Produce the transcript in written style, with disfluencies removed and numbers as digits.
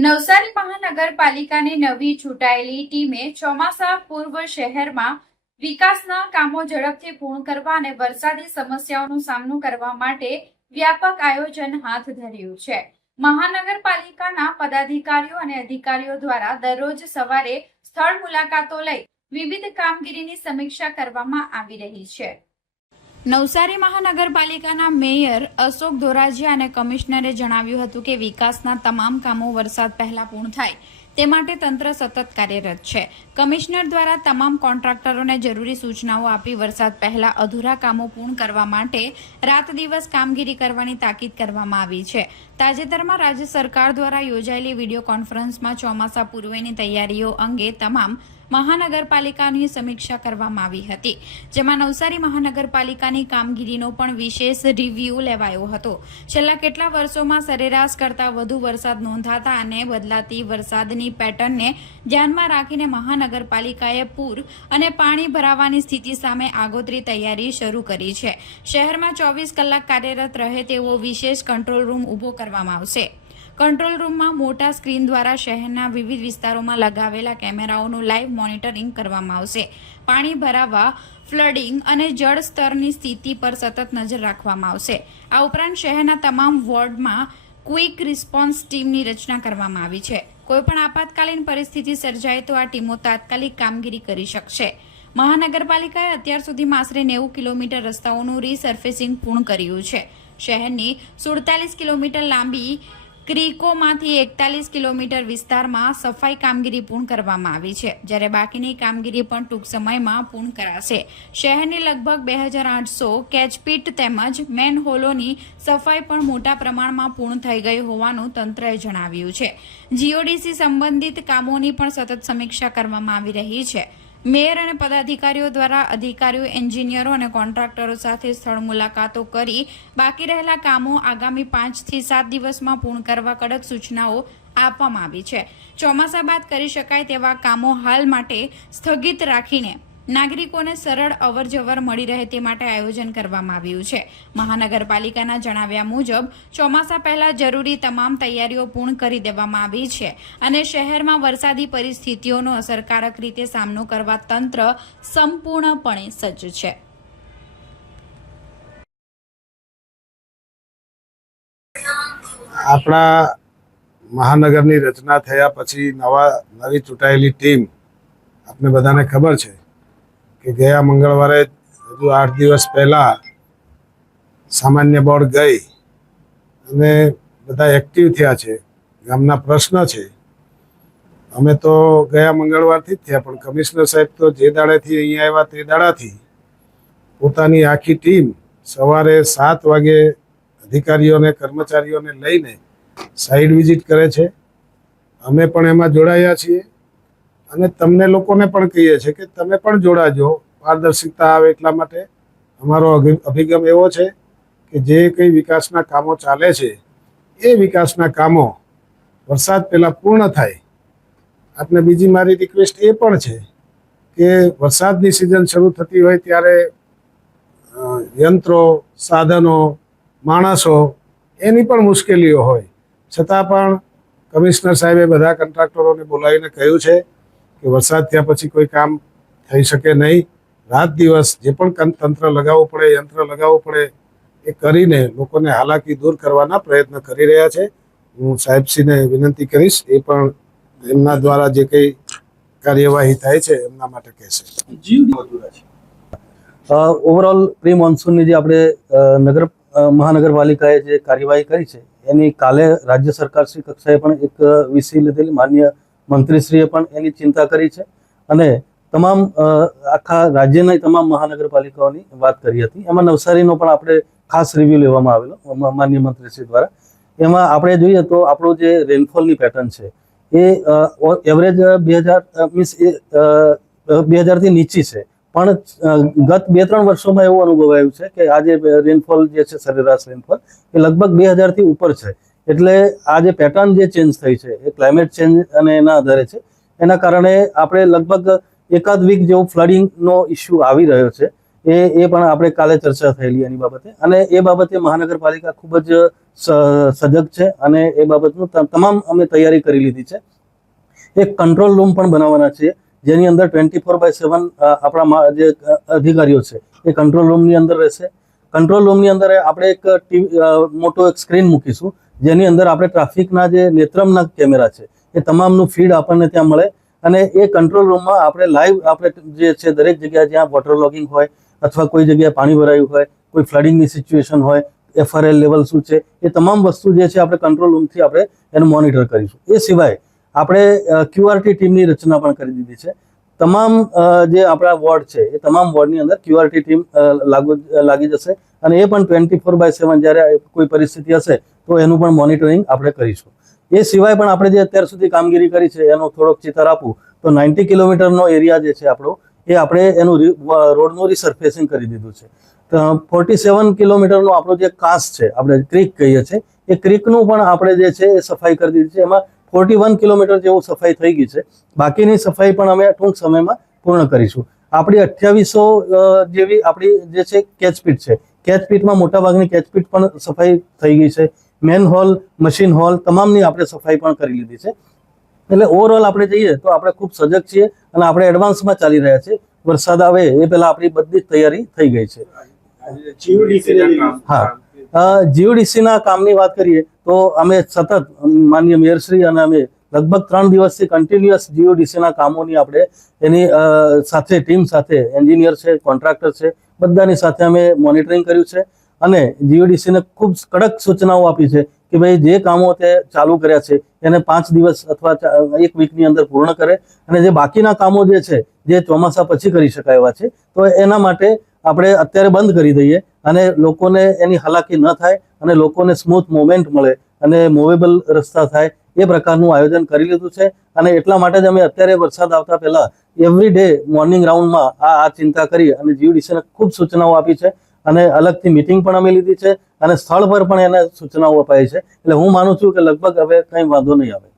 નવસારી મહાનગરપાલિકાની નવી ચૂંટાયેલી ટીમે ચોમાસા પૂર્વ શહેરમાં વિકાસના કામો ઝડપથી પૂર્ણ કરવા અને વરસાદી સમસ્યાઓનો સામનો કરવા માટે વ્યાપક આયોજન હાથ ધર્યું છે। મહાનગરપાલિકાના પદાધિકારીઓ અને અધિકારીઓ દ્વારા દરરોજ સવારે સ્થળ મુલાકાતો લઈ વિવિધ કામગીરીની સમીક્ષા કરવામાં આવી રહી છે। નવસારી મહાનગરપાલિકાના મેયર અશોક ધોરાજીયા અને કમિશનરે જણાવ્યું હતું કે વિકાસના તમામ કામો વરસાદ પહેલા પૂર્ણ થાય તે માટે તંત્ર સતત કાર્યરત છે। કમિશનર દ્વારા તમામ કોન્ટ્રાક્ટરોને જરૂરી સૂચનાઓ આપી વરસાદ પહેલા અધૂરા કામો પૂર્ણ કરવા માટે રાત દિવસ કામગીરી કરવાની તાકીદ કરવામાં આવી છે। તાજેતરમાં રાજ્ય સરકાર દ્વારા યોજાયેલી વિડીયો કોન્ફરન્સમાં ચોમાસા પૂર્વેની તૈયારીઓ અંગે તમામ મહાનગરપાલિકાની સમીક્ષા કરવામાં આવી હતી, જેમાં નવસારી મહાનગરપાલિકાની કામગીરીનો પણ વિશેષ રિવ્યુ લેવાયો હતો। છેલ્લા કેટલા વર્ષોમાં સરેરાશ કરતાં વધુ વરસાદ નોંધાતા અને બદલાતી વરસાદની પેટર્નને ધ્યાનમાં રાખીને મહાનગરપાલિકાએ પૂર અને પાણી ભરાવાની સ્થિતિ સામે આગોતરી તૈયારી શરૂ કરી છે। શહેરમાં 24 કલાક કાર્યરત રહે તેવો વિશેષ કંટ્રોલ રૂમ ઊભો કરવામાં આવશે। કંટ્રોલ રૂમમાં મોટા સ્ક્રીન દ્વારા શહેરના વિવિધ વિસ્તારોમાં લગાવેલા કેમેરાઓનું લાઈવ મોનિટરિંગ કરવામાં આવશે। પાણી ભરાવા, ફ્લડિંગ અને જળ સ્તરની સ્થિતિ પર સતત નજર રાખવામાં આવશે। આ ઉપરાંત શહેરના તમામ વોર્ડમાં ક્વિક રિસ્પોન્સ ટીમની રચના કરવામાં આવી છે। કોઈપણ આપાતકાલીન પરિસ્થિતિ સર્જાય તો આ ટીમો તાત્કાલિક કામગીરી કરી શકશે। મહાનગરપાલિકાએ અત્યાર સુધીમાં આશરે 90 કિલોમીટર રસ્તાઓનું રીસર્ફેસિંગ પૂર્ણ કર્યું છે। શહેરની 47 કિલોમીટર લાંબી ક્રીકોમાંથી 41 કિલોમીટર વિસ્તારમાં સફાઈ કામગીરી પૂર્ણ કરવામાં આવી છે, જ્યારે બાકીની કામગીરી પણ ટૂંક સમયમાં પૂર્ણ કરાશે। શહેરની લગભગ 2800 કેચપીટ તેમજ મેનહોલોની સફાઈ પણ મોટા પ્રમાણમાં પૂર્ણ થઈ ગઈ હોવાનું તંત્રએ જણાવ્યું છે। જીઓડીસી સંબંધિત કામોની પણ સતત સમીક્ષા કરવામાં આવી રહી છે। મેયર અને પદાધિકારીઓ દ્વારા અધિકારીઓ, એન્જિનિયરો અને કોન્ટ્રાક્ટરો સાથે સ્થળ મુલાકાતો કરી બાકી રહેલા કામો આગામી 5 થી 7 દિવસમાં પૂર્ણ કરવા કડક સૂચનાઓ આપવામાં આવી છે। ચોમાસા બાદ કરી શકાય તેવા કામો હાલ માટે સ્થગિત રાખીને નાગરિકોને સરળ અવરજવર મળી રહે તે માટે આયોજન કરવામાં આવ્યું છે। મહાનગરપાલિકાના જણાવ્યા મુજબ ચોમાસા પહેલા જરૂરી તમામ તૈયારીઓ પૂર્ણ કરી દેવામાં આવી છે અને શહેરમાં વરસાદી પરિસ્થિતિઓનો અસરકારક રીતે સામનો કરવા તંત્ર સંપૂર્ણપણે સજ્જ છે। આપણા મહાનગરની રચના થયા પછી નવી ચૂંટાયેલી ટીમ આપને બધાને ખબર છે કે ગયા મંગળવારે હજુ 8 દિવસ પહેલા સામાન્ય બોર્ડ ગઈ અને બધા એક્ટિવ થયા છે। ગામના પ્રશ્ન છે, અમે તો ગયા મંગળવારથી જ થયા, પણ કમિશનર સાહેબ તો જે દાડેથી અહીંયા આવ્યા તે દાડાથી પોતાની આખી ટીમ સવારે 7 વાગે અધિકારીઓને, કર્મચારીઓને લઈને સાઇટ વિઝિટ કરે છે। અમે પણ એમાં જોડાયા છીએ અને તમને લોકોને પણ કહીએ છીએ કે તમે પણ જોડાજો, પારદર્શિતા આવે એટલા માટે। અમારો અભિગમ એવો છે કે જે કંઈ વિકાસના કામો ચાલે છે એ વિકાસના કામો વરસાદ પહેલાં પૂર્ણ થાય। આપને બીજી મારી રિક્વેસ્ટ એ પણ છે કે વરસાદની સિઝન શરૂ થતી હોય ત્યારે યંત્રો, સાધનો, માણસો એની પણ મુશ્કેલીઓ હોય, છતાં પણ કમિશનર સાહેબે બધા કોન્ટ્રાક્ટરોને બોલાવીને કહ્યું છે કે વરસાદ થયા પછી કોઈ કામ થઈ શકે નહીં। રાત દિવસ જે પણ તંત્ર લગાવવું પડે, યંત્ર લગાવવું પડે એ કરીને લોકોને હાલાકી દૂર કરવાના પ્રયત્ન કરી રહ્યા છે। હું સાહેબશ્રીને વિનંતી કરીશ એ પણ એમના દ્વારા જે કંઈ કાર્યવાહી થાય છે એમના માટે કહેશે। ઓવરઓલ પ્રી મોન્સૂનની જે આપણે મહાનગરપાલિકાએ જે કાર્યવાહી કરી છે એની કાલે રાજ્ય સરકારશ્રી કક્ષાએ પણ એક વિષય લીધેલી, માન્ય મંત્રીશ્રીએ પણ એની ચિંતા કરી છે અને તમામ આખા રાજ્યના તમામ મહાનગરપાલિકાઓની વાત કરી હતી। એમાં નવસારીનો પણ આપણે ખાસ રિવ્યુ લેવામાં આવેલો માન્ય મંત્રીશ્રી દ્વારા। એમાં આપણે જોઈએ તો આપણું જે રેનફોલની પેટર્ન છે એ એવરેજ 2000 થી નીચી છે, પણ ગત 2-3 વર્ષોમાં એવું અનુભવાયું છે કે આ જે રેનફોલ જે છે, સરેરાશ રેનફોલ એ લગભગ 2000 થી ઉપર છે। એટલે આ જે પેટર્ન જે ચેન્જ થઈ છે એ ક્લાઇમેટ ચેન્જ અને એના આધારે છે। એના કારણે આપણે લગભગ એકાદ વીક જેવો ફ્લડિંગનો ઇસ્યુ આવી રહ્યો છે। એ પણ આપણે કાલે ચર્ચા થયેલી એની બાબતે, અને એ બાબતે મહાનગરપાલિકા ખૂબ જ સજગ છે અને એ બાબતનું તમામ અમે તૈયારી કરી લીધી છે. એક કંટ્રોલ રૂમ પણ બનાવવાના છીએ, જેની અંદર 24/7 આપણા જે અધિકારીઓ છે એ કંટ્રોલ રૂમની અંદર રહેશે. કંટ્રોલ રૂમની અંદર આપણે એક મોટો એક સ્ક્રીન મૂકીશું, જેની અંદર આપણે ટ્રાફિકના જે નેત્રમના કેમેરા છે એ તમામનું ફીડ આપણને ત્યાં મળે અને એ કંટ્રોલ રૂમમાં આપણે લાઈવ આપણે જે છે દરેક જગ્યાએ જ્યાં વોટર લોગિંગ હોય અથવા કોઈ જગ્યાએ પાણી ભરાયું હોય, કોઈ ફ્લડિંગની સિચ્યુએશન હોય, FRL લેવલ શું છે, એ તમામ વસ્તુ જે છે આપણે કંટ્રોલ રૂમથી આપણે એનું મોનિટર કરીશું. એ સિવાય આપણે QRT ટીમની રચના પણ કરી દીધી છે. તમામ જે આપણા વોર્ડ છે એ તમામ વોર્ડની અંદર QRT ટીમ લાગી જશે અને એ પણ 24/7 જ્યારે કોઈ પરિસ્થિતિ હશે તો એનું પણ મોનિટરિંગ આપણે કરીશું. એ સિવાય પણ આપણે જે અત્યાર સુધી કામગીરી કરી છે એનો થોડોક ચિતાર આપું તો 90 કિલોમીટરનો એરિયા જે છે આપણો એ આપણે એનું રોડનું રિસર્ફેસિંગ કરી દીધું છે. 47 કિલોમીટરનો આપણો જે કાંસ છે, આપણે ક્રીક કહીએ છીએ, એ ક્રીકનું પણ આપણે જે છે એ સફાઈ કરી દીધી છે. એમાં 41 કિલોમીટર જેવું સફાઈ થઈ ગઈ છે. બાકીની સફાઈ પણ અમે ટૂંક સમયમાં પૂર્ણ કરીશું. આપણી 2800 જેવી આપણી જે છે કેચપીટ છે, કેચપીટમાં મોટાભાગની કેચપીટ પણ સફાઈ થઈ ગઈ છે. મેન હોલ, મશીન હોલ તમામની આપણે સફાઈ પણ કરી લીધી છે. એટલે ઓવરઓલ આપણે જઈએ તો આપણે ખૂબ સજગ છીએ અને આપણે એડવાન્સમાં ચાલી રહ્યા છીએ. વરસાદ આવે એ પહેલા આપણી બધી જ તૈયારી થઈ ગઈ છે. હા, GODCના કામની વાત કરીએ તો અમે સતત માનનીય મેયરશ્રી અને અમે લગભગ 3 દિવસથી કન્ટિન્યુઅસ GODCના કામોની આપણે એની સાથે ટીમ સાથે એન્જિનિયર છે, કોન્ટ્રાક્ટર છે, બધાની સાથે અમે મોનિટરિંગ કર્યું છે અને GODCને ખૂબ કડક સૂચનાઓ આપી છે કે ભાઈ જે કામો તે ચાલુ કર્યા છે એને 5 દિવસ અથવા 1 વીકની અંદર પૂર્ણ કરે અને જે બાકીના કામો જે છે જે ચોમાસા પછી કરી શકાય એવા છે તો એના માટે આપણે અત્યારે બંધ કરી દઈએ અને લોકોને એની હાલાકી ન થાય અને લોકોને સ્મૂથ મૂવમેન્ટ મળે અને મૂવેબલ રસ્તા થાય એ પ્રકારનું આયોજન કરી લીધું છે. અને એટલા માટે જ અમે અત્યારે વરસાદ આવતા પહેલા એવરી ડે મોર્નિંગ રાઉન્ડમાં આ ચિંતા કરી અને GODCને ખૂબ સૂચનાઓ આપી છે અને અલગથી મિટિંગ પણ અમે લીધી છે અને સ્થળ પર પણ એને સૂચનાઓ અપાઈ છે. એટલે હું માનું છું કે લગભગ હવે કંઈ વાંધો નહીં આવે.